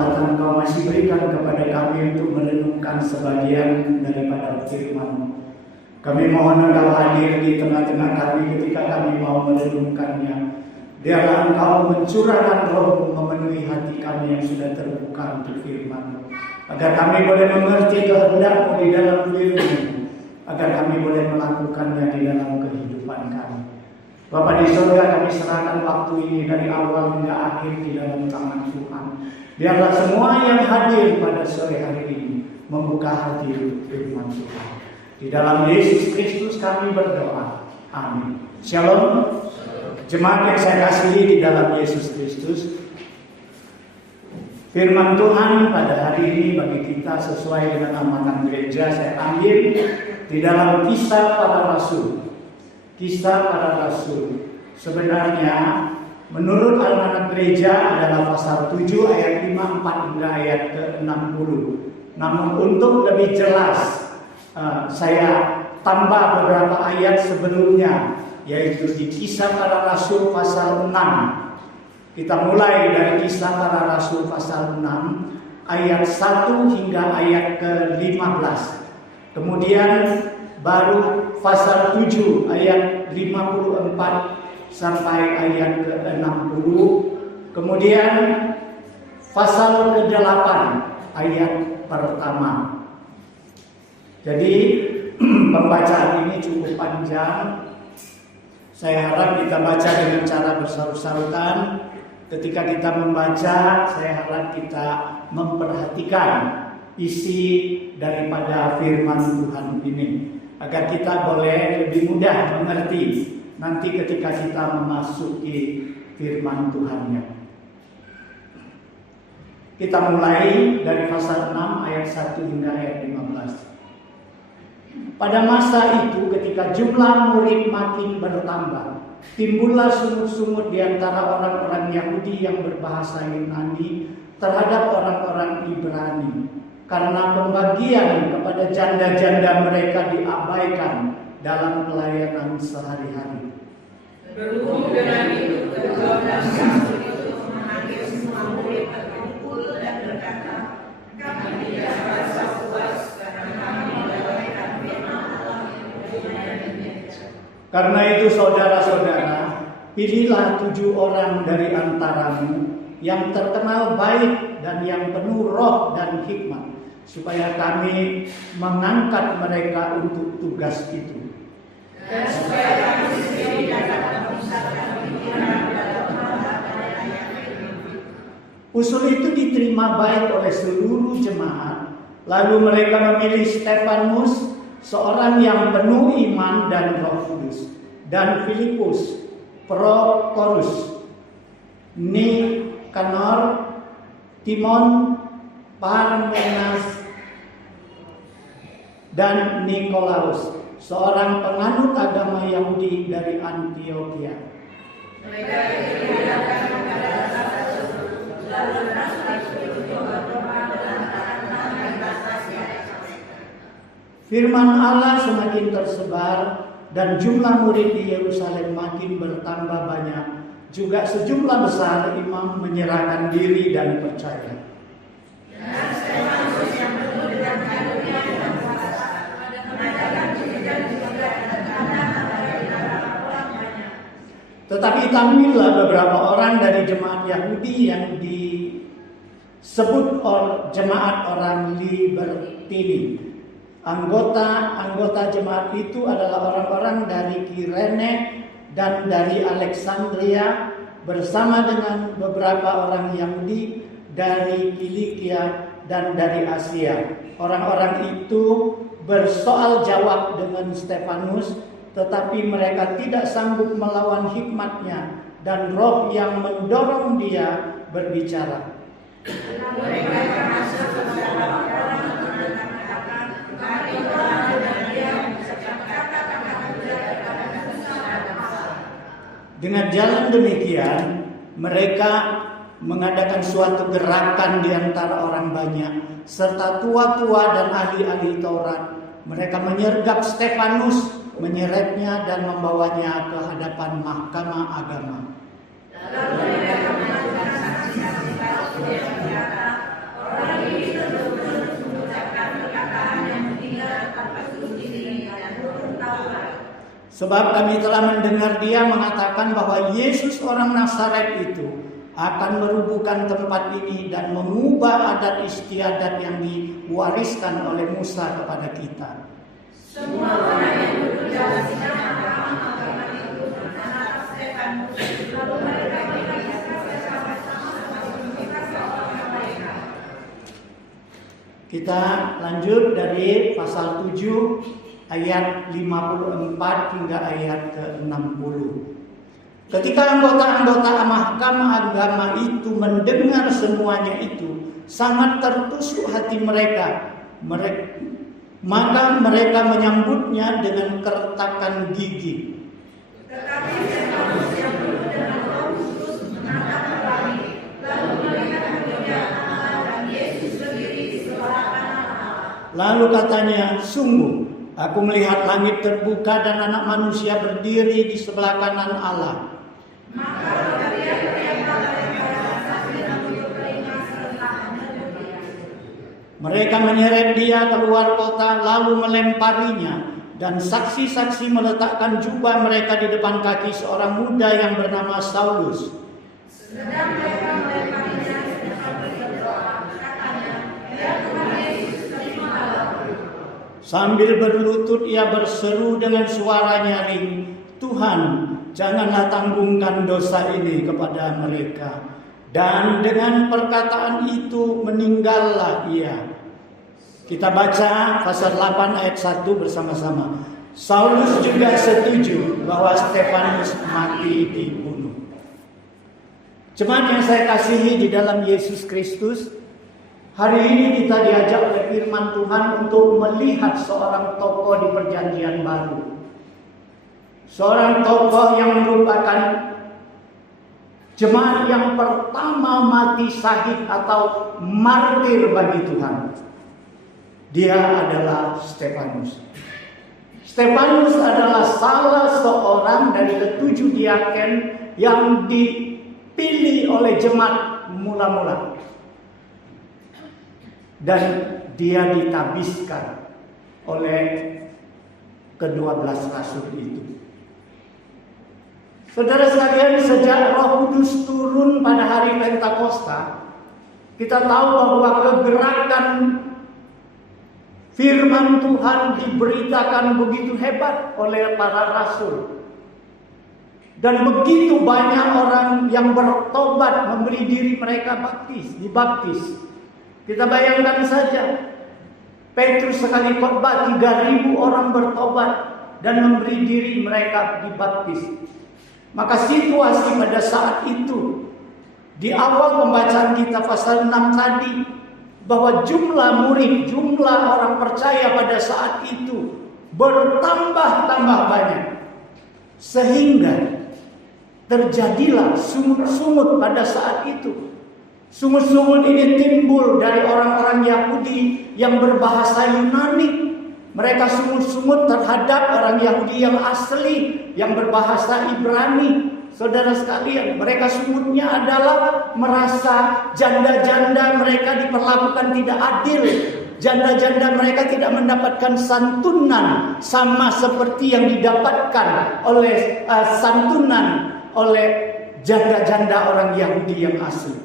kesempatan Kau masih berikan kepada kami untuk merenungkan sebagian daripada firman-Mu. Kami mohon Engkau hadir di tengah-tengah kami ketika kami mau merenungkannya. Biarlah Engkau mencurahkan Roh-Mu memenuhi hati kami yang sudah terbuka untuk firman-Mu, agar kami boleh mengerti kehendak-Mu di dalam firman-Mu, agar kami boleh melakukannya di dalam kehidupan kami. Bapa di surga, kami serahkan waktu ini dari awal hingga akhir di dalam tangan Tuhan. Biarlah semua yang hadir pada sore hari ini membuka hati untuk firman Tuhan. Di dalam Yesus Kristus kami berdoa. Amin. Shalom. Jemaat yang saya kasihi di dalam Yesus Kristus, firman Tuhan pada hari ini bagi kita sesuai dengan amanat gereja saya ambil di dalam Kisah Para Rasul. Kisah Para Rasul sebenarnya menurut almanak gereja adalah pasal 7 ayat 54 hingga ayat ke-60. Namun untuk lebih jelas saya tambah beberapa ayat sebelumnya, yaitu di Kisah Para Rasul pasal 6. Kita mulai dari Kisah Para Rasul pasal 6 ayat 1 hingga ayat ke-15. Kemudian baru pasal 7 ayat 54 sampai ayat ke-60. Kemudian pasal ke-8 ayat pertama. Jadi pembacaan ini cukup panjang. Saya harap kita baca dengan cara bersarut-sarutan. Ketika kita membaca, saya harap kita memperhatikan isi daripada firman Tuhan ini, agar kita boleh lebih mudah mengerti nanti ketika kita memasuki firman Tuhannya. Kita mulai dari pasal 6 ayat 1 hingga ayat 15. Pada masa itu ketika jumlah murid makin bertambah, timbullah sungut-sungut di antara orang-orang Yahudi yang berbahasa Yunani terhadap orang-orang Ibrani, karena pembagian kepada janda-janda mereka diabaikan dalam pelayanan sehari-hari. Berhubung dengan itu, kedua belas rasul itu memanggil semua murid berkumpul dan berkata, kami tidak merasa puas karena kami mendapatkan firman Allah yang berbeda dan beda. Karena itu saudara-saudara, pilihlah 7 orang dari antaramu yang terkenal baik dan yang penuh roh dan hikmat, supaya kami mengangkat mereka untuk tugas itu. Dan supaya kami sendiri dapat memusatkan pikiran dalam hal Usul itu diterima baik oleh seluruh jemaat. Lalu mereka memilih Stefanus, seorang yang penuh iman dan Roh Kudus, dan Filipus, Prokorus, Nikanor, Timon, Parmenas, dan Nikolaus, seorang penganut agama Yahudi dari Antioquia. Mereka dihadapkan kepada salah satu, lalu rasul itu berdoa melantarkan nama investasi. Firman Allah semakin tersebar dan jumlah murid di Yerusalem makin bertambah banyak. Juga sejumlah besar imam menyerahkan diri dan percaya. Dan Stefanus yang penuh dengan karunia dan kuasa mengadakan dan juga tanda-tanda dari orang banyak. Tetapi tampillah beberapa orang dari jemaat Yahudi yang disebut jemaat orang Libertini. Anggota jemaat itu adalah orang-orang dari Kirene dan dari Alexandria bersama dengan beberapa orang Yahudi dari Kilikia dan dari Asia. Orang-orang itu bersoal jawab dengan Stefanus, tetapi mereka tidak sanggup melawan hikmatnya dan roh yang mendorong dia berbicara. Mereka termasuk beberapa orang mengatakan, mari doa dan dia setiap kata-kata hujat kepada Musa dan Allah. Dengan jalan demikian, mereka mengadakan suatu gerakan di antara orang banyak, serta tua-tua dan ahli-ahli Taurat. Mereka menyergap Stefanus, menyeretnya dan membawanya ke hadapan mahkamah agama. Lalu mereka mengajukan saksi-saksi palsu yang berkata, Sebab kami telah mendengar dia mengatakan bahwa Yesus orang Nazaret itu akan merubuhkan tempat ini dan mengubah adat istiadat yang diwariskan oleh Musa kepada kita. Semua orang yang duduk dalam sidang agama itu menatap Stefanus, lalu mereka Kita lanjut dari pasal 7 ayat 54 hingga ayat ke-60. Ketika anggota-anggota mahkamah agama itu mendengar semuanya itu, sangat tertusuk hati mereka. Maka mereka menyambutnya dengan kertakan gigi. Tetapi Stefanus yang duduk dengan Roh Kudus menatap ke langit, lalu melihat kemuliaan dan Yesus berdiri di sebelah kanan Allah. Lalu katanya, sungguh aku melihat langit terbuka dan anak manusia berdiri di sebelah kanan Allah. Maka berteriak-teriaklah mereka sambil menunjuk telinga serta menegur. Mereka menyeret dia keluar kota lalu melemparinya, dan saksi-saksi meletakkan jubah mereka di depan kaki seorang muda yang bernama Saulus. Sedang mereka melemparinya sambil berdoa, katanya, "Ya Tuhan Yesus, terimalah." Sambil berlutut ia berseru dengan suara nyaring, "Tuhan, janganlah tanggungkan dosa ini kepada mereka." Dan dengan perkataan itu meninggallah ia. Kita baca pasal 8 ayat 1 bersama-sama. Saulus juga setuju bahwa Stefanus mati dibunuh. Jemaat yang saya kasihi di dalam Yesus Kristus, hari ini kita diajak oleh firman Tuhan untuk melihat seorang tokoh di Perjanjian Baru. Seorang tokoh yang merupakan jemaat yang pertama mati syahid atau martir bagi Tuhan. Dia adalah Stefanus. Stefanus adalah salah seorang dari ketujuh diaken yang dipilih oleh jemaat mula-mula. Dan dia ditabiskan oleh ke-12 rasul itu. Saudara sekalian, sejak Roh Kudus turun pada hari Pentakosta, kita tahu bahwa kegerakan firman Tuhan diberitakan begitu hebat oleh para rasul. Dan begitu banyak orang yang bertobat, memberi diri mereka dibaptis. Kita bayangkan saja, Petrus sekali khotbah 3.000 orang bertobat dan memberi diri mereka dibaptis. Maka situasi pada saat itu, di awal pembacaan kita pasal 6 tadi, bahwa jumlah murid, jumlah orang percaya pada saat itu bertambah-tambah banyak. Sehingga terjadilah sungut-sungut pada saat itu. Sungut-sungut ini timbul dari orang-orang Yahudi yang berbahasa Yunani. Mereka sungut-sungut terhadap orang Yahudi yang asli, yang berbahasa Ibrani. Saudara sekalian, mereka sungutnya adalah merasa janda-janda mereka diperlakukan tidak adil. Janda-janda mereka tidak mendapatkan santunan sama seperti yang didapatkan oleh santunan oleh janda-janda orang Yahudi yang asli.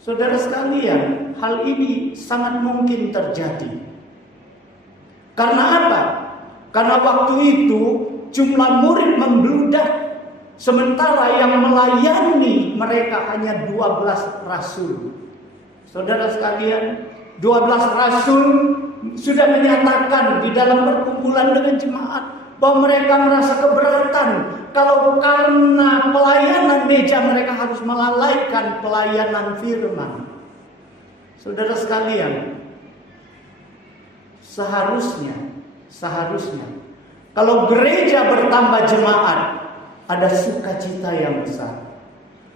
Saudara sekalian, hal ini sangat mungkin terjadi. Karena apa? Karena waktu itu jumlah murid membludak. Sementara yang melayani mereka hanya 12 rasul. Saudara sekalian, 12 rasul sudah menyatakan di dalam perkumpulan dengan jemaat bahwa mereka merasa keberatan kalau karena pelayanan meja mereka harus melalaikan pelayanan firman. Saudara sekalian, seharusnya kalau gereja bertambah jemaat, ada sukacita yang besar.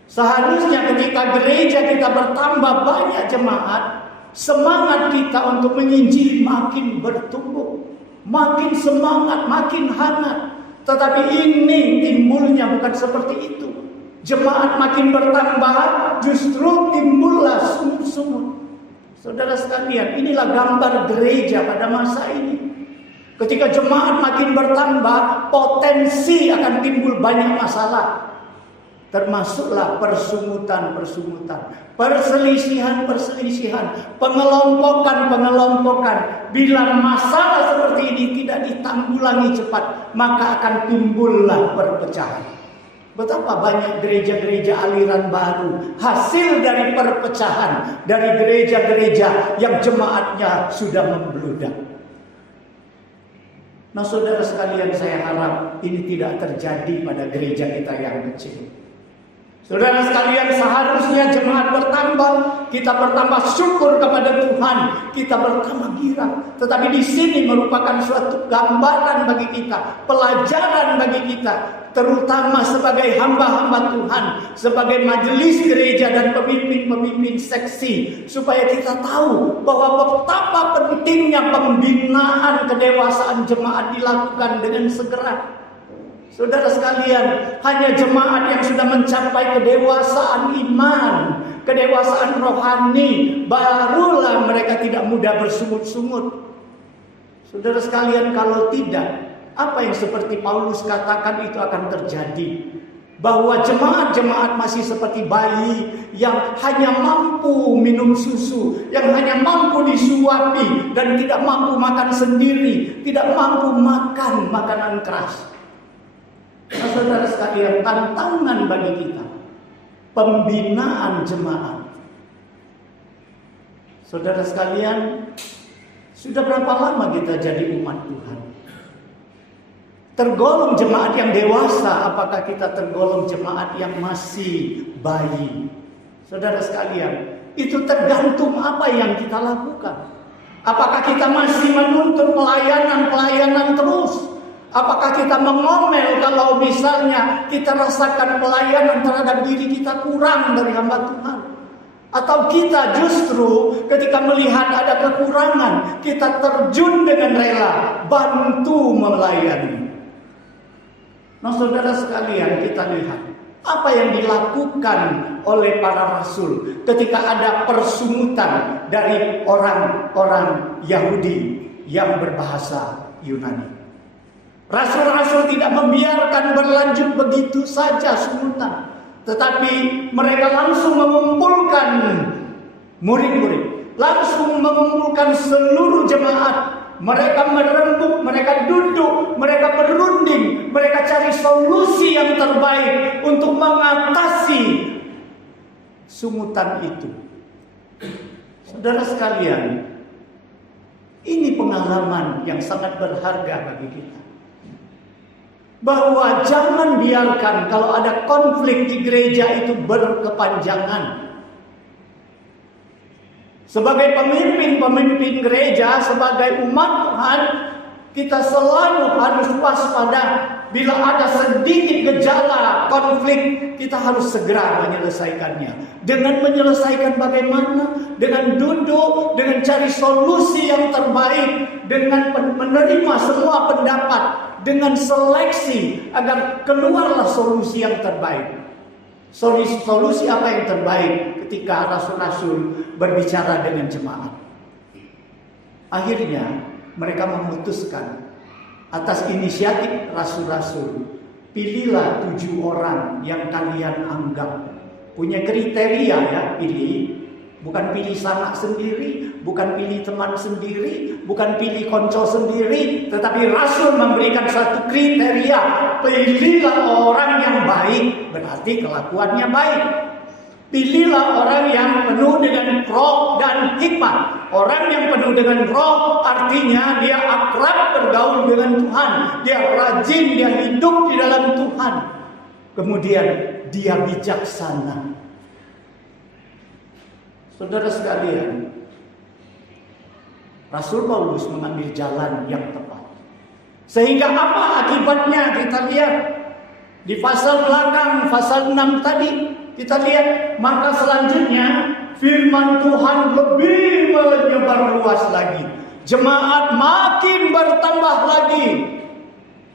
Seharusnya ketika gereja kita bertambah banyak jemaat, semangat kita untuk menginjili makin bertumbuh, makin semangat, makin hangat. Tetapi ini timbulnya bukan seperti itu. Jemaat makin bertambah, justru timbullah sungut-sungut. Saudara sekalian, inilah gambar gereja pada masa ini. Ketika jemaat makin bertambah, potensi akan timbul banyak masalah. Termasuklah perselisihan, pengelompokan. Bila masalah seperti ini tidak ditanggulangi cepat, maka akan timbullah perpecahan. Betapa banyak gereja-gereja aliran baru hasil dari perpecahan dari gereja-gereja yang jemaatnya sudah membludak. Nah, saudara sekalian, saya harap ini tidak terjadi pada gereja kita yang kecil. Saudara sekalian, seharusnya jemaat bertambah, kita bertambah syukur kepada Tuhan, kita bertambah girang. Tetapi di sini merupakan suatu gambaran bagi kita, pelajaran bagi kita, terutama sebagai hamba-hamba Tuhan, sebagai majelis gereja dan pemimpin-pemimpin seksi, supaya kita tahu bahwa betapa pentingnya pembinaan kedewasaan jemaat dilakukan dengan segera. Saudara sekalian, hanya jemaat yang sudah mencapai kedewasaan iman, kedewasaan rohani, barulah mereka tidak mudah bersungut-sungut. Saudara sekalian, kalau tidak, apa yang seperti Paulus katakan itu akan terjadi. Bahwa jemaat-jemaat masih seperti bayi yang hanya mampu minum susu, yang hanya mampu disuapi dan tidak mampu makan sendiri, tidak mampu makan makanan keras. Nah, saudara sekalian, tantangan bagi kita pembinaan jemaat. Saudara sekalian, sudah berapa lama kita jadi umat Tuhan? Tergolong jemaat yang dewasa, apakah kita tergolong jemaat yang masih bayi? Saudara sekalian, itu tergantung apa yang kita lakukan. Apakah kita masih menuntut pelayanan terus? Apakah kita mengomel kalau misalnya kita rasakan pelayanan terhadap diri kita kurang dari hamba Tuhan? Atau kita justru ketika melihat ada kekurangan, kita terjun dengan rela bantu melayani? Nah, saudara sekalian, kita lihat apa yang dilakukan oleh para rasul ketika ada persungutan dari orang-orang Yahudi yang berbahasa Yunani. Rasul-rasul tidak membiarkan berlanjut begitu saja sungutan, tetapi mereka langsung mengumpulkan murid-murid, langsung mengumpulkan seluruh jemaat. Mereka merembuk, mereka duduk, mereka berunding, mereka cari solusi yang terbaik untuk mengatasi sungutan itu. Saudara sekalian, ini pengalaman yang sangat berharga bagi kita. Bahwa jangan biarkan kalau ada konflik di gereja itu berkepanjangan. Sebagai pemimpin gereja, sebagai umat Tuhan, kita selalu harus waspada. Bila ada sedikit gejala konflik, kita harus segera menyelesaikannya. Dengan menyelesaikan bagaimana? Dengan duduk, dengan cari solusi yang terbaik, dengan menerima semua pendapat, dengan seleksi agar keluarlah solusi yang terbaik. Solusi apa yang terbaik ketika rasul-rasul berbicara dengan jemaat? Akhirnya mereka memutuskan atas inisiatif rasul-rasul, pilihlah 7 orang yang kalian anggap punya kriteria ya, pilih. Bukan pilih sanak sendiri, bukan pilih teman sendiri, bukan pilih konco sendiri, tetapi rasul memberikan satu kriteria. Pilihlah orang yang baik, berarti kelakuannya baik. Pilihlah orang yang penuh dengan roh dan hikmat. Orang yang penuh dengan roh artinya dia akrab bergaul dengan Tuhan, dia rajin, dia hidup di dalam Tuhan. Kemudian dia bijaksana. Saudara sekalian, Rasul Paulus mengambil jalan yang tepat. Sehingga apa akibatnya kita lihat di pasal belakang, pasal 6 tadi, kita lihat maka selanjutnya firman Tuhan lebih menyebar luas lagi. Jemaat makin bertambah lagi.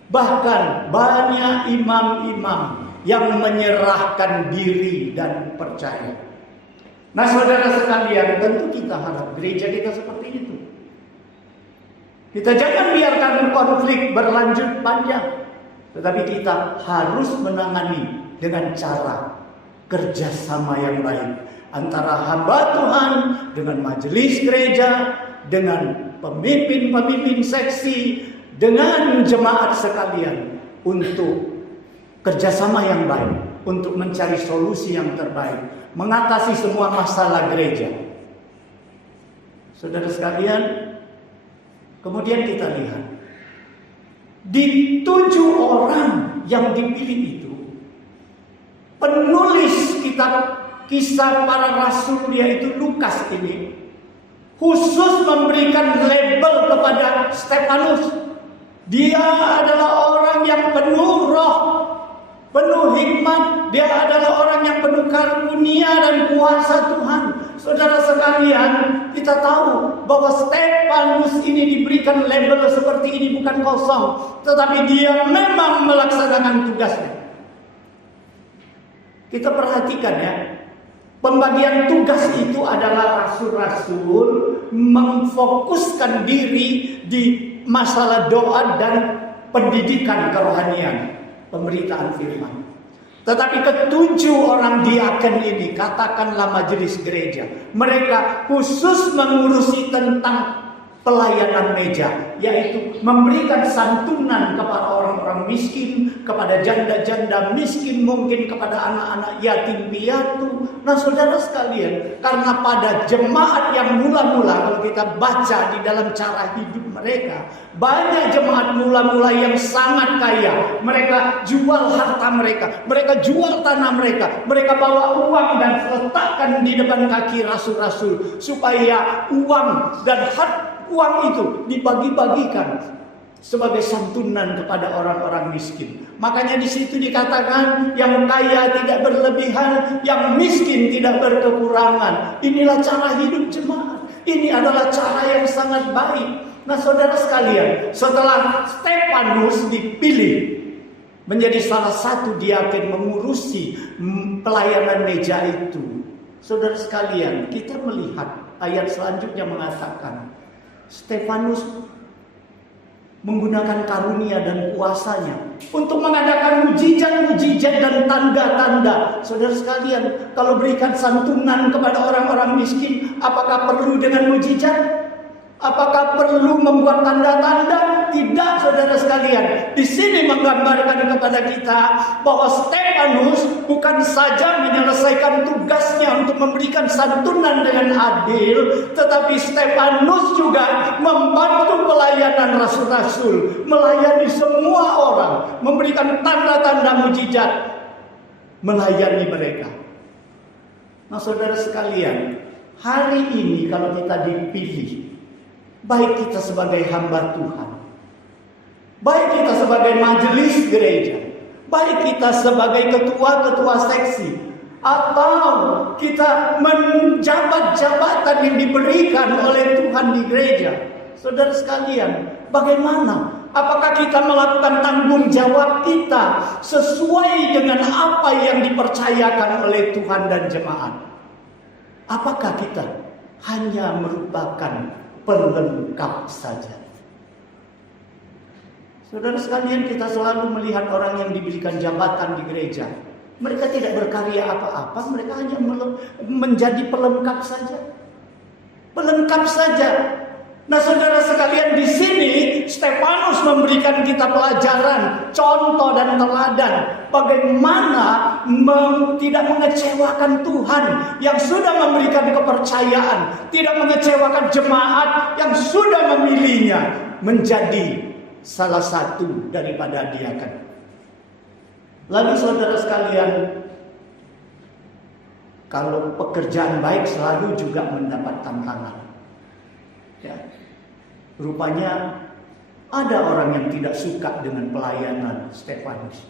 Bahkan banyak imam-imam yang menyerahkan diri dan percaya. Nah, saudara sekalian, tentu kita harap gereja kita seperti itu. Kita jangan biarkan konflik berlanjut panjang. Tetapi kita harus menangani dengan cara kerjasama yang baik antara hamba Tuhan dengan majelis gereja, dengan pemimpin-pemimpin seksi, dengan jemaat sekalian untuk kerjasama yang baik, untuk mencari solusi yang terbaik, mengatasi semua masalah gereja. Saudara sekalian, kemudian kita lihat di 7 orang yang dipilih itu, penulis kitab Kisah Para Rasul yaitu Lukas ini khusus memberikan label kepada Stefanus. Dia adalah orang yang penuh roh, penuh hikmat. Dia adalah orang yang penuh karunia dan kuasa Tuhan. Saudara sekalian, kita tahu bahwa Stefanus ini diberikan label seperti ini bukan kosong, tetapi dia memang melaksanakan tugasnya. Kita perhatikan ya, pembagian tugas itu adalah rasul-rasul memfokuskan diri di masalah doa dan pendidikan kerohanian, pemberitaan firman. Tetapi ke-7 orang diaken ini, katakanlah majelis gereja, mereka khusus mengurusi tentang pelayanan meja, yaitu memberikan santunan kepada orang-orang miskin, kepada janda-janda miskin, mungkin kepada anak-anak yatim piatu. Nah, saudara sekalian, karena pada jemaat yang mula-mula, kalau kita baca di dalam cara hidup mereka, banyak jemaat mula-mula yang sangat kaya. Mereka jual harta mereka, mereka jual tanah mereka, mereka bawa uang dan letakkan di depan kaki rasul-rasul supaya uang dan uang itu dibagi-bagikan sebagai santunan kepada orang-orang miskin. Makanya di situ dikatakan yang kaya tidak berlebihan, yang miskin tidak berkekurangan. Inilah cara hidup jemaat. Ini adalah cara yang sangat baik. Nah, saudara sekalian, setelah Stefanus dipilih menjadi salah satu diaken mengurusi pelayanan meja itu, saudara sekalian, kita melihat ayat selanjutnya mengatakan Stefanus menggunakan karunia dan kuasanya untuk mengadakan mujizat-mujizat dan tanda-tanda. Saudara sekalian, kalau berikan santunan kepada orang-orang miskin, apakah perlu dengan mujizat? Apakah perlu membuat tanda-tanda? Tidak, saudara sekalian. Di sini menggambarkan kepada kita bahwa Stefanus bukan saja menyelesaikan tugasnya untuk memberikan santunan dengan adil, tetapi Stefanus juga membantu pelayanan rasul-rasul, melayani semua orang, memberikan tanda-tanda mujizat, melayani mereka. Nah, saudara sekalian, hari ini kalau kita dipilih, baik kita sebagai hamba Tuhan, baik kita sebagai majelis gereja, baik kita sebagai ketua-ketua seksi, atau kita menjabat jabatan yang diberikan oleh Tuhan di gereja. Saudara sekalian, bagaimana? Apakah kita melakukan tanggung jawab kita sesuai dengan apa yang dipercayakan oleh Tuhan dan jemaat? Apakah kita hanya merupakan pelengkap saja? Saudara sekalian, kita selalu melihat orang yang diberikan jabatan di gereja, mereka tidak berkarya apa-apa, mereka hanya menjadi pelengkap saja. Pelengkap saja. Nah, saudara sekalian, di sini Stefanus memberikan kita pelajaran, contoh dan teladan bagaimana tidak mengecewakan Tuhan yang sudah memberikan kepercayaan, tidak mengecewakan jemaat yang sudah memilihnya menjadi salah satu daripada diaken. Lalu saudara sekalian, kalau pekerjaan baik selalu juga mendapat tantangan. Ya. Rupanya ada orang yang tidak suka dengan pelayanan Stefanus.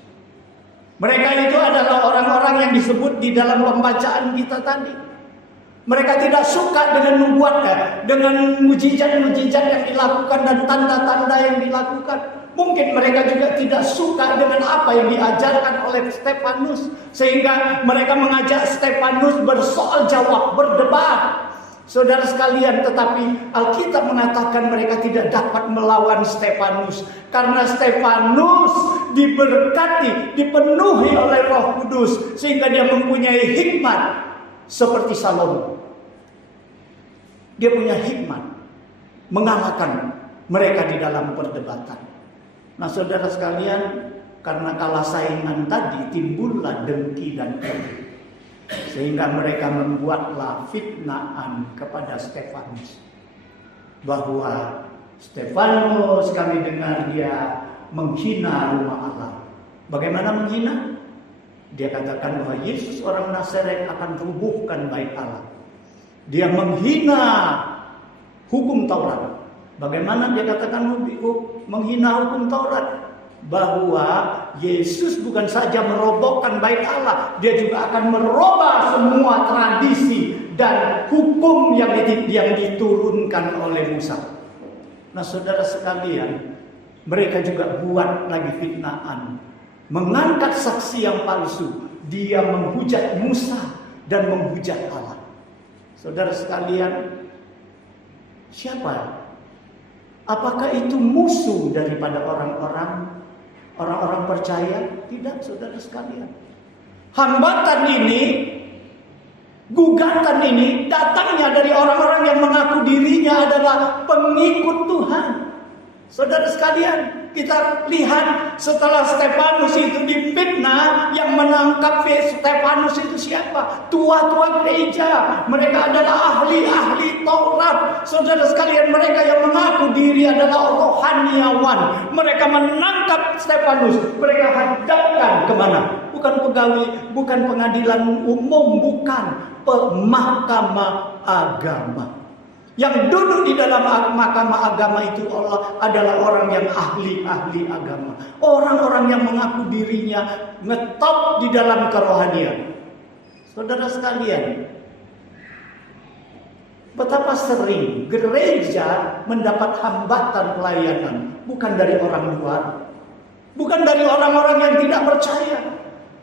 Mereka itu adalah orang-orang yang disebut di dalam pembacaan kita tadi. Mereka tidak suka dengan nubuatnya, dengan mujizat-mujizat yang dilakukan dan tanda-tanda yang dilakukan. Mungkin mereka juga tidak suka dengan apa yang diajarkan oleh Stefanus, sehingga mereka mengajak Stefanus bersoal jawab, berdebat. Saudara sekalian, tetapi Alkitab mengatakan mereka tidak dapat melawan Stefanus. Karena Stefanus diberkati, dipenuhi oleh Roh Kudus. Sehingga dia mempunyai hikmat seperti Salomo. Dia punya hikmat mengalahkan mereka di dalam perdebatan. Nah saudara sekalian, karena kalah saingan tadi timbullah dengki dan iri. Sehingga mereka membuatlah fitnaan kepada Stefanus. Bahwa Stefanus, kami dengar dia menghina rumah Allah. Bagaimana menghina? Dia katakan bahwa Yesus orang Nazaret akan rubuhkan bait Allah. Dia menghina hukum Taurat. Bagaimana dia katakan menghina hukum Taurat? Bahwa Yesus bukan saja merobohkan bait Allah, dia juga akan merubah semua tradisi dan hukum yang diturunkan oleh Musa. Nah saudara sekalian, mereka juga buat lagi fitnaan, mengangkat saksi yang palsu. Dia menghujat Musa dan menghujat Allah. Saudara sekalian, siapa? Apakah itu musuh daripada orang-orang percaya? Tidak, saudara sekalian. Hambatan ini, gugatan ini datangnya dari orang-orang yang mengaku dirinya adalah pengikut Tuhan. Saudara sekalian, kita lihat setelah Stefanus itu difitnah, yang menangkap Stefanus itu siapa? Tua-tua gereja. Mereka adalah ahli-ahli Taurat. Saudara sekalian, mereka yang mengaku diri adalah rohaniawan. Mereka menangkap Stefanus. Mereka hadapkan kemana? Bukan pegawai, bukan pengadilan umum, bukan mahkamah agama. Yang duduk di dalam mahkamah agama itu adalah orang yang ahli-ahli agama. Orang-orang yang mengaku dirinya ngetop di dalam kerohanian. Saudara sekalian, betapa sering gereja mendapat hambatan pelayanan. Bukan dari orang luar. Bukan dari orang-orang yang tidak percaya.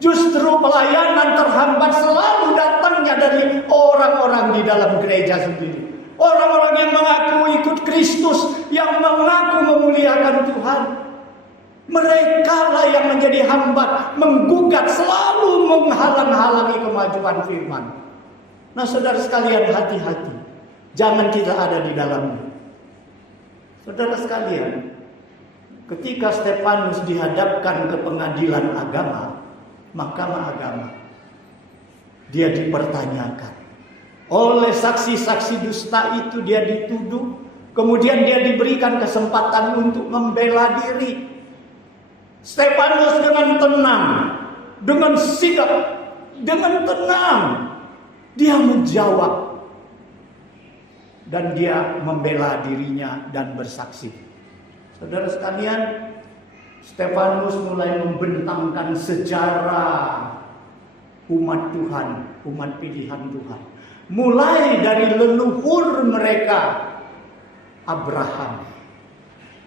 Justru pelayanan terhambat selalu datangnya dari orang-orang di dalam gereja sendiri. Orang-orang yang mengaku ikut Kristus, yang mengaku memuliakan Tuhan. Mereka lah yang menjadi hambat, menggugat, selalu menghalang-halangi kemajuan firman. Nah saudara sekalian, hati-hati. Jangan kita ada di dalamnya. Saudara sekalian, ketika Stefanus dihadapkan ke pengadilan agama, mahkamah agama, dia dipertanyakan. Oleh saksi-saksi dusta itu dia dituduh. Kemudian dia diberikan kesempatan untuk membela diri. Stefanus dengan tenang, dengan sigap, dengan tenang, dia menjawab. Dan dia membela dirinya dan bersaksi. Saudara sekalian, Stefanus mulai membentangkan sejarah umat Tuhan, umat pilihan Tuhan. Mulai dari leluhur mereka, Abraham.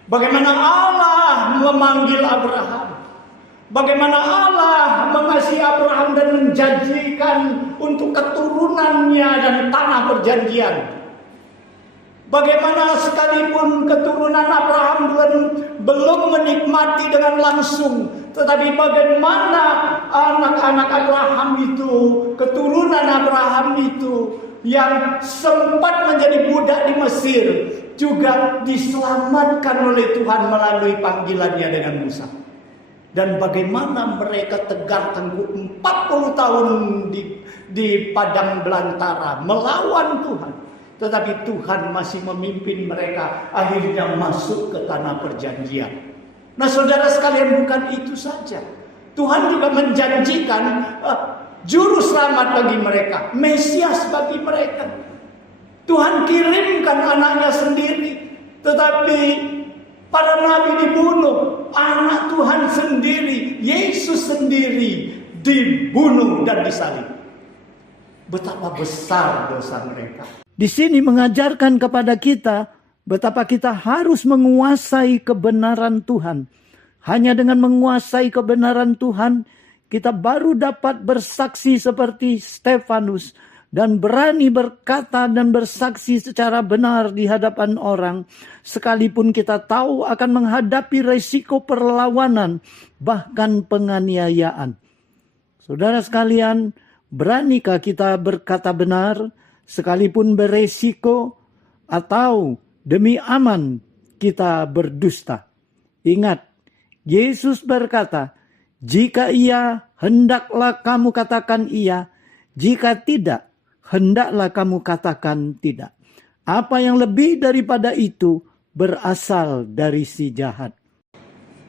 Bagaimana Allah memanggil Abraham. Bagaimana Allah mengasihi Abraham dan menjanjikan untuk keturunannya dan tanah perjanjian. Bagaimana sekalipun keturunan Abraham belum menikmati dengan langsung, tetapi bagaimana anak-anak Abraham itu, keturunan Abraham itu yang sempat menjadi budak di Mesir juga diselamatkan oleh Tuhan melalui panggilannya dengan Musa. Dan bagaimana mereka tegar tangguh 40 tahun di padang belantara melawan Tuhan. Tetapi Tuhan masih memimpin mereka akhirnya masuk ke tanah perjanjian. Nah saudara sekalian, bukan itu saja. Tuhan juga menjanjikan juru selamat bagi mereka, Mesias bagi mereka. Tuhan kirimkan anaknya sendiri, tetapi para nabi dibunuh. Anak Tuhan sendiri, Yesus sendiri dibunuh dan disalib. Betapa besar dosa mereka. Di sini mengajarkan kepada kita betapa kita harus menguasai kebenaran Tuhan. Hanya dengan menguasai kebenaran Tuhan, kita baru dapat bersaksi seperti Stefanus. dan berani berkata dan bersaksi secara benar di hadapan orang, sekalipun kita tahu akan menghadapi resiko perlawanan, bahkan penganiayaan. Saudara sekalian, beranikah kita berkata benar, sekalipun beresiko, atau demi aman kita berdusta? Ingat, Yesus berkata, jika iya, hendaklah kamu katakan iya. Jika tidak, hendaklah kamu katakan tidak. Apa yang lebih daripada itu berasal dari si jahat.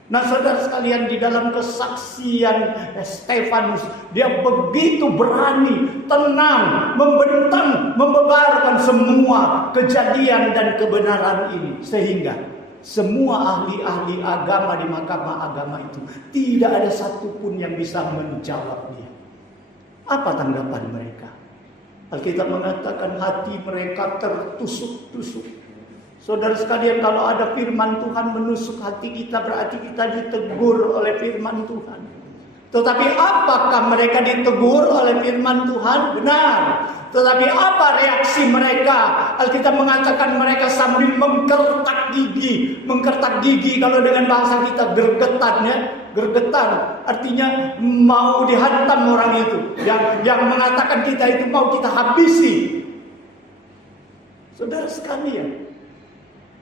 Nah, saudara sekalian, di dalam kesaksian Stefanus, dia begitu berani, tenang, membentang, membeberkan semua kejadian dan kebenaran ini. Sehingga semua ahli-ahli agama di mahkamah agama itu, tidak ada satupun yang bisa menjawab dia. Apa tanggapan mereka? Alkitab mengatakan hati mereka tertusuk-tusuk. Saudara sekalian, kalau ada firman Tuhan menusuk hati kita, berarti kita ditegur oleh firman Tuhan. Tetapi apakah mereka ditegur oleh firman Tuhan? Benar. Tetapi apa reaksi mereka? Alkitab mengatakan mereka sambil mengkertak gigi. Mengkertak gigi, kalau dengan bahasa kita gergetan, ya. Gergetan artinya mau dihantam orang itu. Yang mengatakan kita itu mau kita habisi. Saudara sekalian,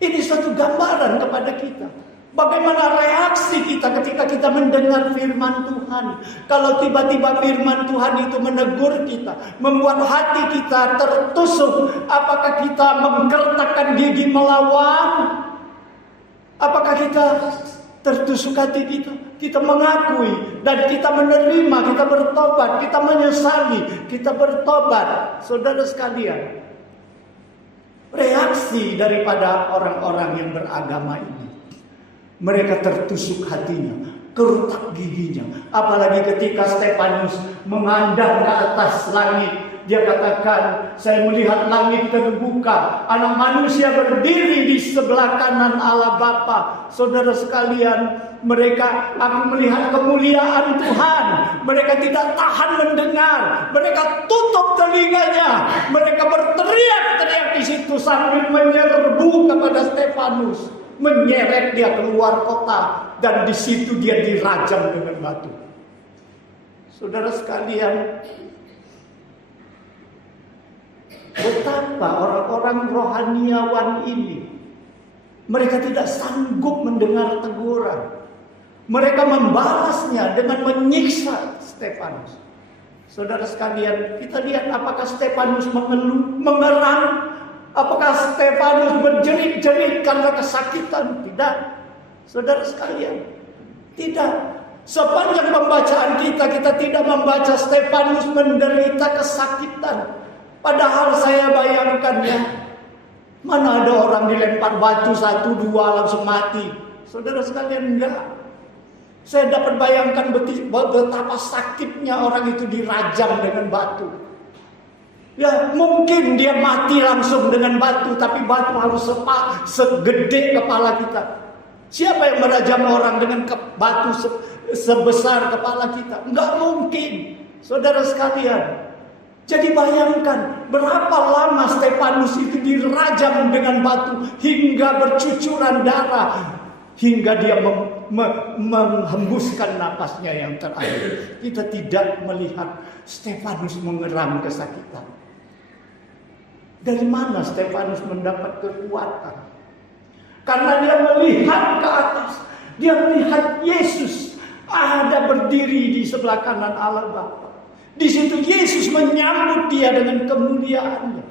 ini suatu gambaran kepada kita. Bagaimana reaksi kita ketika kita mendengar firman Tuhan. Kalau tiba-tiba firman Tuhan itu menegur kita, membuat hati kita tertusuk, apakah kita menggertakkan gigi melawan? Apakah kita tertusuk hati kita? Kita mengakui dan kita menerima, kita bertobat, kita menyesali, kita bertobat. Saudara sekalian, reaksi daripada orang-orang yang beragama ini, mereka tertusuk hatinya, kerutak giginya. Apalagi ketika Stefanus memandang ke atas langit, dia katakan, saya melihat langit terbuka, anak manusia berdiri di sebelah kanan Allah Bapa. Saudara sekalian, aku melihat kemuliaan Tuhan. Mereka tidak tahan mendengar, mereka tutup telinganya, mereka berteriak-teriak di situ sambil menyerbu kepada Stefanus, menyeret dia keluar kota, dan di situ dia dirajam dengan batu. Saudara sekalian, betapa orang-orang rohaniawan ini, mereka tidak sanggup mendengar teguran. Mereka membalasnya dengan menyiksa Stefanus. Saudara sekalian, kita lihat apakah Stefanus mengeluh, mengerang? Apakah Stefanus berjerit-jerit karena kesakitan? Tidak. Saudara sekalian, tidak. Sepanjang pembacaan kita tidak membaca Stefanus menderita kesakitan. Padahal saya bayangkan, ya, mana ada orang dilempar batu 1-2 langsung mati. Saudara sekalian, enggak. Saya dapat bayangkan betapa sakitnya orang itu dirajam dengan batu. Ya, mungkin dia mati langsung dengan batu, tapi batu harus segede kepala kita. Siapa yang merajam orang dengan batu sebesar kepala kita? Enggak mungkin, saudara sekalian. Jadi bayangkan berapa lama Stefanus itu dirajam dengan batu hingga bercucuran darah, hingga dia menghembuskan napasnya yang terakhir. Kita tidak melihat Stefanus mengeram kesakitan. Dari mana Stefanus mendapat kekuatan? Karena dia melihat ke atas, dia melihat Yesus ada berdiri di sebelah kanan Allah Bapa. Di situ Yesus menyambut dia dengan kemuliaannya.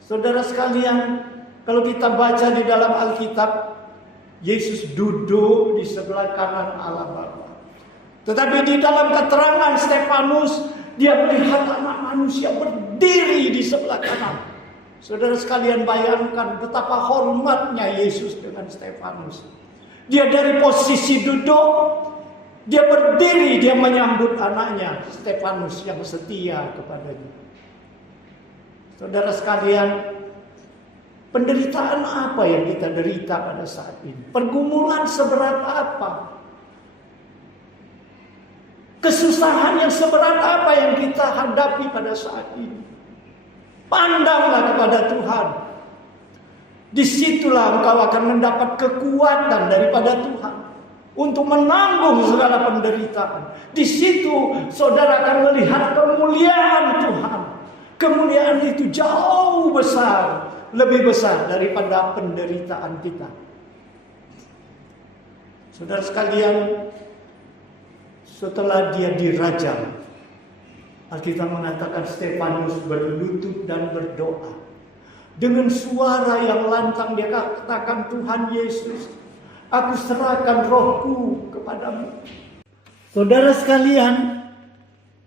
Saudara sekalian, kalau kita baca di dalam Alkitab, Yesus duduk di sebelah kanan Allah Bapa. Tetapi di dalam keterangan Stefanus, dia melihat anak manusia berdiri di sebelah kanan. Saudara sekalian, bayangkan betapa hormatnya Yesus dengan Stefanus. Dia dari posisi duduk, dia berdiri, dia menyambut anaknya Stefanus yang setia kepadanya. Saudara sekalian, penderitaan apa yang kita derita pada saat ini? Pergumulan seberat apa? Kesusahan yang seberat apa yang kita hadapi pada saat ini, pandanglah kepada Tuhan. Disitulah engkau akan mendapat kekuatan daripada Tuhan untuk menanggung segala penderitaan. Di situ saudara akan melihat kemuliaan Tuhan. Kemuliaan itu jauh besar, lebih besar daripada penderitaan kita. Saudara sekalian, setelah dia dirajam, Alkitab mengatakan Stefanus berlutut dan berdoa. Dengan suara yang lantang dia katakan, Tuhan Yesus, aku serahkan rohku kepadamu. Saudara sekalian,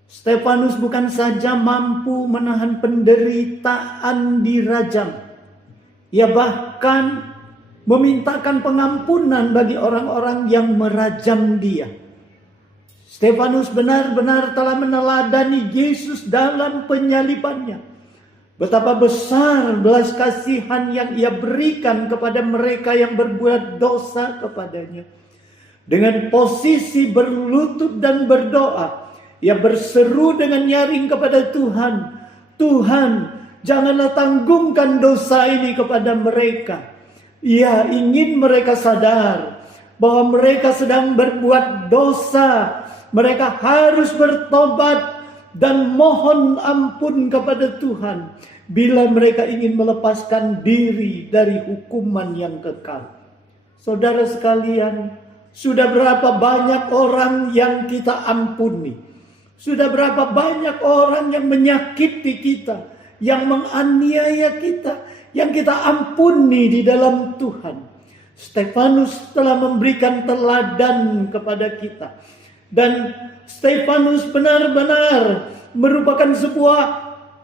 Stefanus bukan saja mampu menahan penderitaan dirajam, ia bahkan memintakan pengampunan bagi orang-orang yang merajam dia. Stefanus benar-benar telah meneladani Yesus dalam penyalibannya. Betapa besar belas kasihan yang ia berikan kepada mereka yang berbuat dosa kepadanya. Dengan posisi berlutut dan berdoa, ia berseru dengan nyaring kepada Tuhan, Tuhan, janganlah tanggungkan dosa ini kepada mereka. Ia ingin mereka sadar bahwa mereka sedang berbuat dosa. Mereka harus bertobat dan mohon ampun kepada Tuhan bila mereka ingin melepaskan diri dari hukuman yang kekal. Saudara sekalian, sudah berapa banyak orang yang kita ampuni? Sudah berapa banyak orang yang menyakiti kita, yang menganiaya kita, yang kita ampuni di dalam Tuhan. Stefanus telah memberikan teladan kepada kita. Dan Stefanus benar-benar merupakan sebuah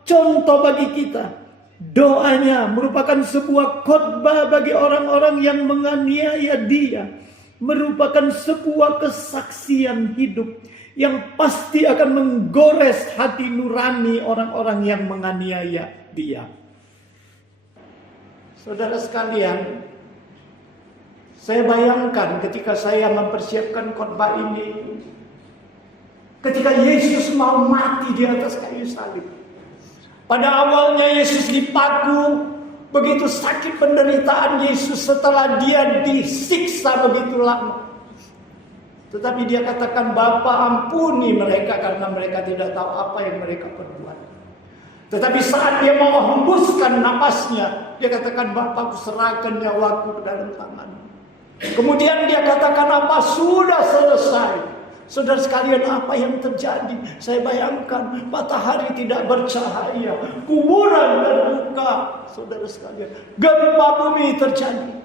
contoh bagi kita. Doanya merupakan sebuah khotbah bagi orang-orang yang menganiaya dia. Merupakan sebuah kesaksian hidup yang pasti akan menggores hati nurani orang-orang yang menganiaya dia. Saudara sekalian, saya bayangkan ketika saya mempersiapkan khotbah ini, ketika Yesus mau mati di atas kayu salib. Pada awalnya Yesus dipaku, begitu sakit penderitaan Yesus setelah dia disiksa begitu lama. Tetapi dia katakan, Bapa ampuni mereka karena mereka tidak tahu apa yang mereka perbuat. Tetapi saat dia mau hembuskan napasnya, dia katakan, Bapa, aku serahkan nyawaku ke dalam tangan-Mu. Kemudian dia katakan, apa sudah selesai. Saudara sekalian, apa yang terjadi? Saya bayangkan matahari tidak bercahaya, kuburan terbuka. Saudara sekalian, gempa bumi terjadi.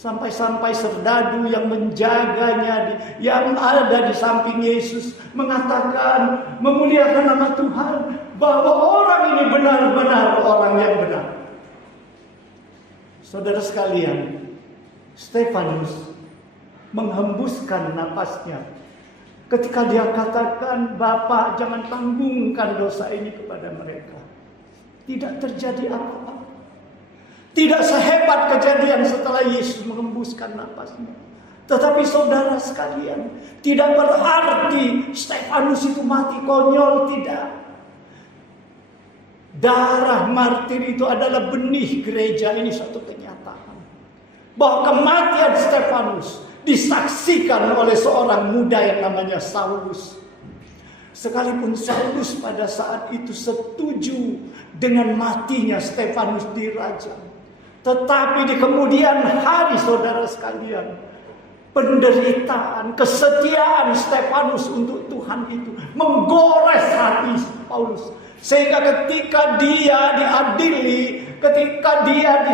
Sampai-sampai serdadu yang menjaganya, yang ada di samping Yesus, mengatakan, memuliakan nama Tuhan, bahwa orang ini benar-benar orang yang benar. Saudara sekalian, Stefanus menghembuskan napasnya ketika dia katakan, Bapa, jangan tanggungkan dosa ini kepada mereka. Tidak terjadi apa-apa. Tidak sehebat kejadian setelah Yesus menghembuskan napasnya. Tetapi saudara sekalian, tidak berarti Stefanus itu mati konyol, tidak. Darah martir itu adalah benih gereja. Ini suatu kenyataan bahwa kematian Stefanus disaksikan oleh seorang muda yang namanya Saulus. Sekalipun Saulus pada saat itu setuju dengan matinya Stefanus dirajam, tetapi di kemudian hari, saudara sekalian, penderitaan, kesetiaan Stefanus untuk Tuhan itu menggores hati Paulus. Sehingga ketika dia diadili, ketika dia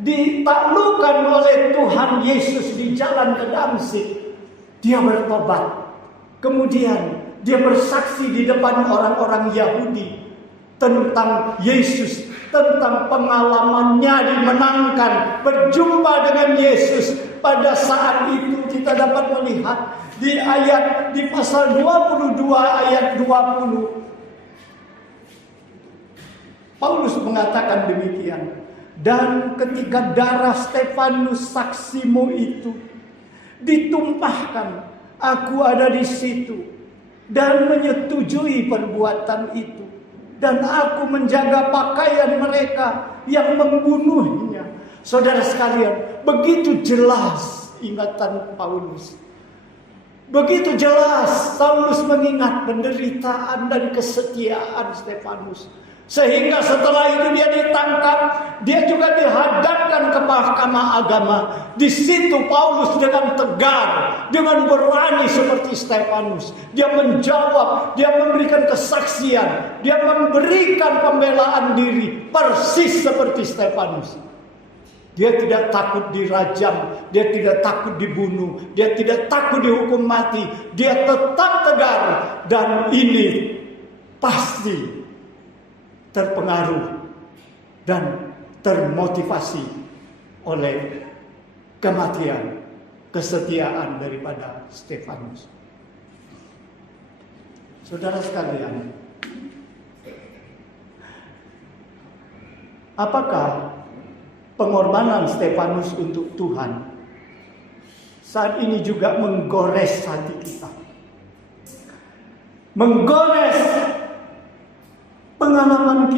ditaklukkan oleh Tuhan Yesus di jalan ke Damsyik, dia bertobat. Kemudian dia bersaksi di depan orang-orang Yahudi tentang Yesus, tentang pengalamannya dimenangkan, berjumpa dengan Yesus. Pada saat itu kita dapat melihat di pasal 22 ayat 20, Paulus mengatakan demikian. Dan ketika darah Stefanus saksimu itu ditumpahkan. Aku ada di situ dan menyetujui perbuatan itu. Dan aku menjaga pakaian mereka yang membunuhnya. Saudara sekalian, begitu jelas ingatan Paulus. Begitu jelas Paulus mengingat penderitaan dan kesetiaan Stefanus. Sehingga setelah itu dia ditangkap, dia juga dihadapkan ke mahkamah agama. Di situ Paulus dengan tegar, dengan berani seperti Stefanus, dia menjawab, dia memberikan kesaksian, dia memberikan pembelaan diri persis seperti Stefanus. Dia tidak takut dirajam, dia tidak takut dibunuh, dia tidak takut dihukum mati, dia tetap tegar, dan ini pasti terpengaruh dan termotivasi oleh kematian, kesetiaan daripada Stefanus. Saudara sekalian, apakah pengorbanan Stefanus untuk Tuhan saat ini juga menggores hati kita, menggores pengalaman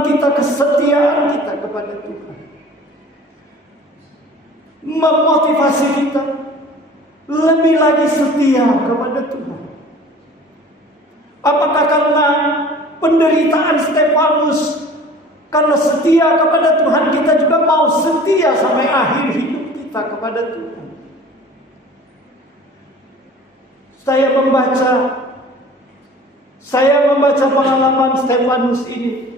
kita, kesetiaan kita kepada Tuhan, memotivasi kita lebih lagi setia kepada Tuhan? Apakah karena penderitaan Stefanus, karena setia kepada Tuhan, kita juga mau setia sampai akhir hidup kita kepada Tuhan? Saya membaca pengalaman Stefanus ini.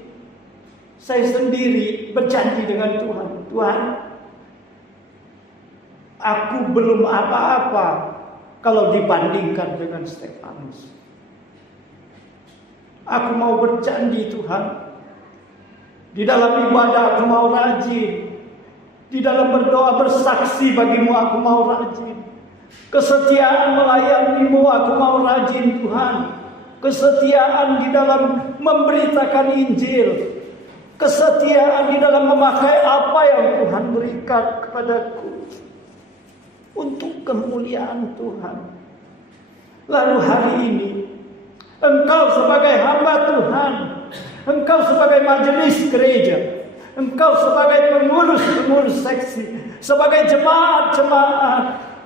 Saya sendiri berjanji dengan Tuhan. Tuhan, aku belum apa-apa kalau dibandingkan dengan Stefanus. Aku mau berjanji Tuhan, di dalam ibadah aku mau rajin, di dalam berdoa bersaksi bagimu aku mau rajin, kesetiaan melayanimu aku mau rajin Tuhan. Kesetiaan di dalam memberitakan Injil, kesetiaan di dalam memakai apa yang Tuhan berikan kepadaku untuk kemuliaan Tuhan. Lalu hari ini engkau sebagai hamba Tuhan, engkau sebagai majelis gereja, engkau sebagai pengurus seksi, sebagai jemaat-jemaat,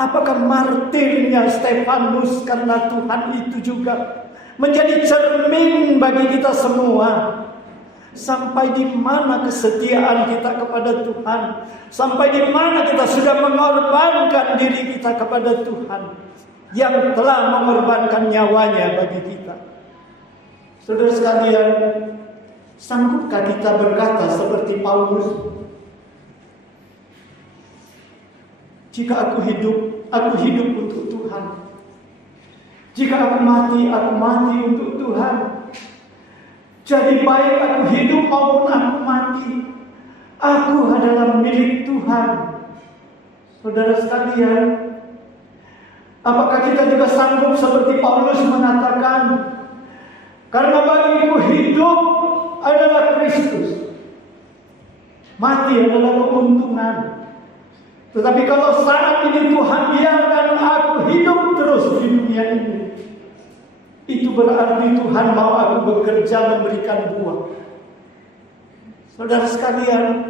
apakah martirnya Stefanus karena Tuhan itu juga menjadi cermin bagi kita semua? Sampai di mana kesetiaan kita kepada Tuhan? Sampai di mana kita sudah mengorbankan diri kita kepada Tuhan yang telah mengorbankan nyawanya bagi kita? Saudara sekalian, sanggupkah kita berkata seperti Paulus? Jika aku hidup untuk Tuhan. Jika aku mati untuk Tuhan. Jadi baik aku hidup maupun aku mati, aku adalah milik Tuhan. Saudara sekalian, apakah kita juga sanggup seperti Paulus mengatakan, karena bagiku hidup adalah Kristus, mati adalah keuntungan. Tetapi kalau saat ini Tuhan biarkan aku hidup terus di dunia ini, itu berarti Tuhan mau aku bekerja memberikan buah. Saudara sekalian,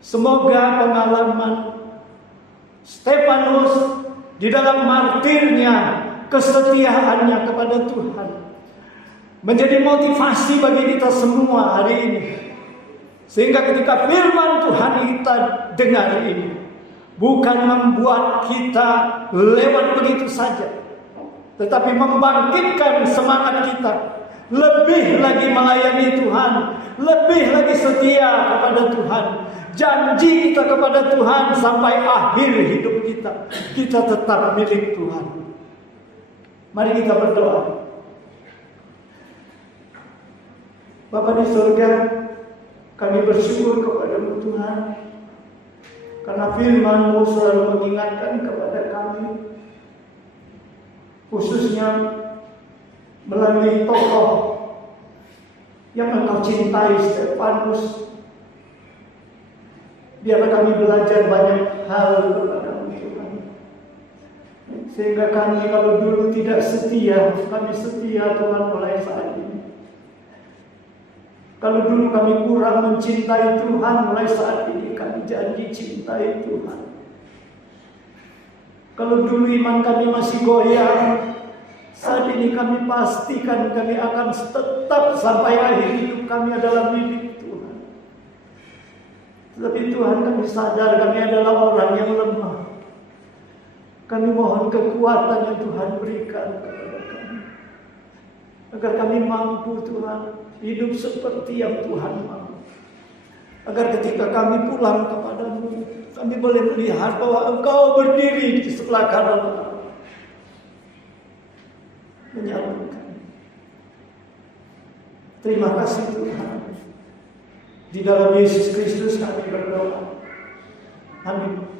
semoga pengalaman Stefanus di dalam martirnya, kesetiaannya kepada Tuhan menjadi motivasi bagi kita semua hari ini. Sehingga ketika firman Tuhan kita dengar ini, bukan membuat kita lewat begitu saja, tetapi membangkitkan semangat kita lebih lagi melayani Tuhan, lebih lagi setia kepada Tuhan. Janji kita kepada Tuhan sampai akhir hidup kita tetap milik Tuhan. Mari kita berdoa. Bapa di surga, kami bersyukur kepada-Mu Tuhan, karena firman-Mu selalu mengingatkan kepada kami, khususnya melalui tokoh yang Engkau cintai, Stefanus. Biarlah kami belajar banyak hal kepada-Mu Tuhan. Sehingga kami kalau dulu tidak setia, kami setia Tuhan mulai saat ini. Kalau dulu kami kurang mencintai Tuhan, mulai saat ini kami janji cintai Tuhan. Kalau dulu iman kami masih goyang, saat ini kami pastikan kami akan tetap sampai akhir hidup kami adalah milik Tuhan. Tetapi Tuhan, kami sadar kami adalah orang yang lemah. Kami mohon kekuatan yang Tuhan berikan kepada kami, agar kami mampu Tuhan hidup seperti yang Tuhan mau. Agar ketika kami pulang kepada-Mu, kami boleh melihat bahwa Engkau berdiri di sebelah kanan kami, menyambut kami. Terima kasih Tuhan. Di dalam Yesus Kristus kami berdoa. Amin.